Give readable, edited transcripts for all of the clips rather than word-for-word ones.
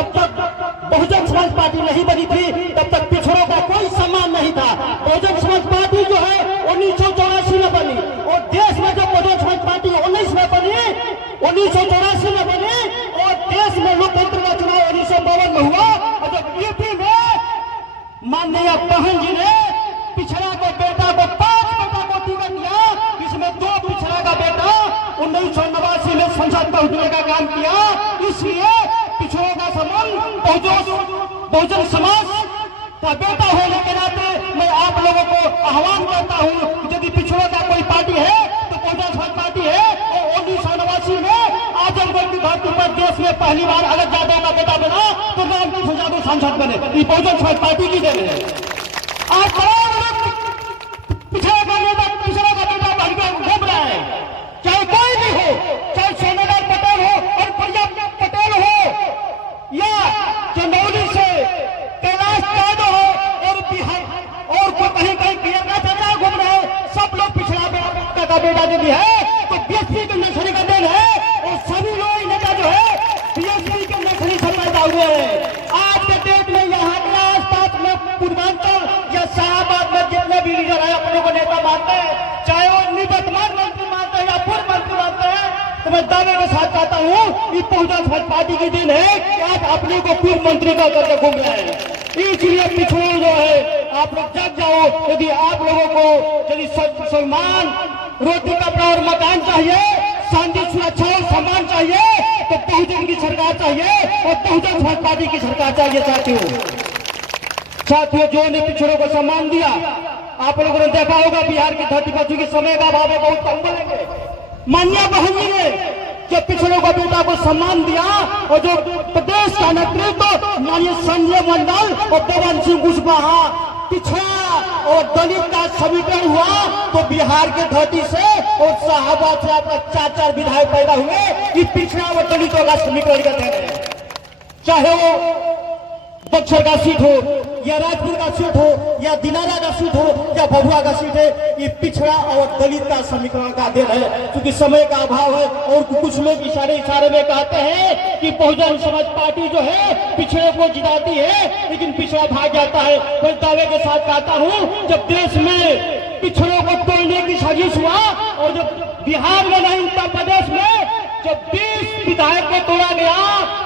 जब तक बहुजन समाज पार्टी नहीं बनी थी तब तक पिछड़ों का कोई सम्मान नहीं था। बहुजन समाज पार्टी जो है 1984 में बनी और देश में जब बहुजन समाज पार्टी 19 में बनी, 1984 में बनी और देश में लोकतंत्र का चुनाव 1952 में हुआ। और जब यूपी में माननीय बहन जी ने पिछड़ा के बेटा को 5 बेटा को टिकट दिया, इसमें 2 पिछड़ा का बेटा 1989 में संसद में उठने का काम किया। इसलिए पिछड़ों का संबंध बहुजन समाज का बेटा होने के नाते मैं आप लोगों को आह्वान करता हूं कि यदि पिछड़ों का कोई पार्टी है तो बहुजन समाज पार्टी है। और 1989 में आजमगढ़ की धरती पर देश में पहली बार अगर यादव का बेटा बना तो नाम किशोर यादव सांसद बने। ये बहुजन समाज पार्टी की देन है। आज पिछड़ा का नेता पिछड़ा का बेटा बन के घूम रहा है, चाहे कोई भी हो, चाहे सोमेश्वर पटेल हो और प्रिया पटेल हो या चंदौली से कैलाश यादव हो और बिहार और कहीं कहीं प्रियंका चंद्रा घूम रहे हैं, सब लोग पिछड़ा का बेटा जो भी है तो बीएसपी के नर्सरी का देन है। और सभी लोग नेता जो है बीएसपी के नर्सरी से पैदा हुए हैं। आज के डेट में यहाँ के आसपास में पूर्वांचल या शाहबाद में जितने भी लीडर है अपने को नेता मानते हैं, चाहे वो निवर्तमान मंत्री मानते हैं या पूर्व मंत्री मानते हैं, तो मैं दावे के साथ कहता हूँ ये बहुजन समाज पार्टी की दिन है कि आज अपने को पूर्व मंत्री का करके घूम रहे हैं। इसलिए पिछड़े जो है आप लोग जग जाओ। यदि आप लोगों को यदि सम्मान, रोटी कपड़ा और मकान चाहिए, शांति सुरक्षा और सम्मान चाहिए तो बहुजन की सरकार चाहिए और बहुजन समाज पार्टी की सरकार चाहिए। साथियों जो ने पिछड़ों को सम्मान दिया, आप लोगों ने देखा होगा बिहार की धरती पर चूंकि समय का अभाव है बहुत कम बोलेंगे। माननीय बहन जी ने जो पिछड़ों को बेटा को सम्मान दिया और जो प्रदेश का नेतृत्व माननीय संजय मंडल और पवन सिंह कुशवाहा पिछड़ा और दलित का समीकरण हुआ तो बिहार की धरती से और शाहबाद से आपका 4 विधायक पैदा हुए। ये पिछड़ा और दलितों का समीकरण का देन है। चाहे वो बक्सर का सीट हो या राजपुर का सीट हो या दिनारा का सीट हो या भभुआ का सीट है, ये पिछड़ा और दलित का समीकरण का देन है। क्योंकि समय का अभाव है और कुछ लोग इशारे में कहते हैं कि बहुजन समाज पार्टी जो है पिछड़े को जिताती है लेकिन पिछड़ा भाग जाता है। मैं दावे के साथ कहता हूँ जब देश में पिछड़ों को तोड़ने की साजिश हुआ और जब बिहार में नहीं उत्तर प्रदेश में जब 20 विधायक को तोड़ा गया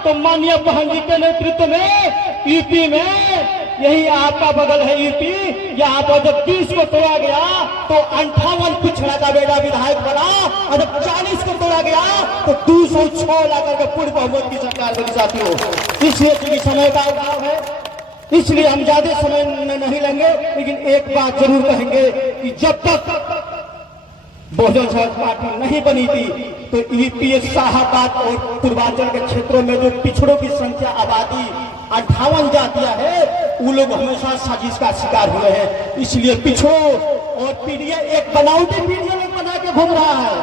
तो माननीय बहन जी के नेतृत्व में यूपी में, यही आपका बगल है यूपी, यहाँ पर जब 30 को तोड़ा गया तो 58 पिछड़ा का बेटा विधायक बना और जब 40 को तोड़ा गया तो 206 लाकर के पूर्ण बहुमत की सरकार बनी। साथियों इसलिए चूंकि समय का अभाव है इसलिए हम ज्यादा समय नहीं लेंगे, लेकिन एक बात जरूर कहेंगे कि जब तक बहुजन समाज पार्टी नहीं बनी थी तो यूपी शाहबाद और पूर्वांचल के क्षेत्रों में जो पिछड़ों की संख्या आबादी 58 जातियां है वो लोग हमेशा साजिश का शिकार हुए हैं। इसलिए पिछड़ों और पीडीए एक बनावटी पीडीए लोग बना के घूम रहा है,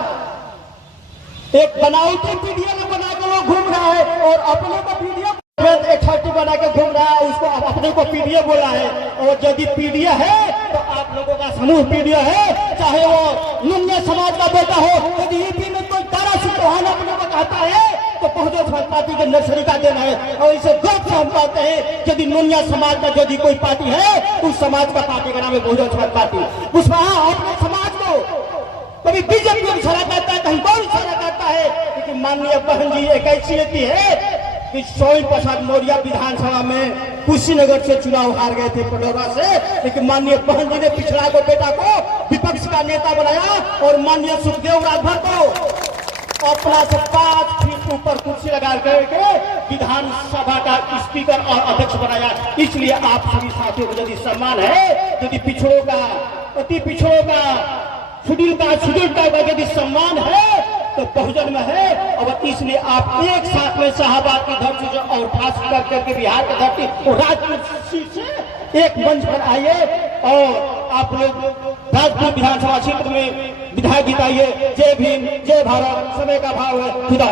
एक बनावटी पीडीए लोग बना के लोग घूम रहा है और अपने को पीडीए 30 बना के घूम रहा है, उसको अपने को पीडीए बोला है। और यदि पीडीए है तो आप लोगों का समूह पीडीए है, चाहे वो नुन्या समाज का बेटा हो। यदि यूपी में कोई तारा सिंह चौहान अपने को कहता है तो बहुजन समाज पार्टी के नर्सरी का देना है। और इसे गर्व से हम कहते हैं यदि नुन्या समाज का यदि कोई पार्टी है उस समाज का पार्टी का नाम है बहुजन समाज पार्टी। उस अपने समाज को कभी बीजेपी को इशारा करता है, कहीं कौन इशारा करता है, लेकिन माननीय बहन जी एक ऐसी नीति है कि स्वामी प्रसाद मौर्य विधानसभा में कुशीनगर से चुनाव हार गए थे पटौरा से, लेकिन माननीय बहन जी ने पिछड़ा को बेटा को विपक्ष का नेता बनाया और माननीय सुखदेव राजभर को अपना से 5 फीट ऊपर कुर्सी लगा करके विधानसभा का स्पीकर और अध्यक्ष बनाया। इसलिए आप सभी साथियों को यदि सम्मान है, यदि पिछड़ों का, अति पिछड़ों का, शेड्यूल का यदि सम्मान है तो बहुजन में है। और इसलिए आप एक साथ में शाहबाद की धरती से और खास करके बिहार की धरती और राजपुर सीट से एक मंच पर आइए और आप लोग राजपुर विधानसभा क्षेत्र में विधायक जिताइए। जय भीम, जय भारत। समय का भाव है। खुदा।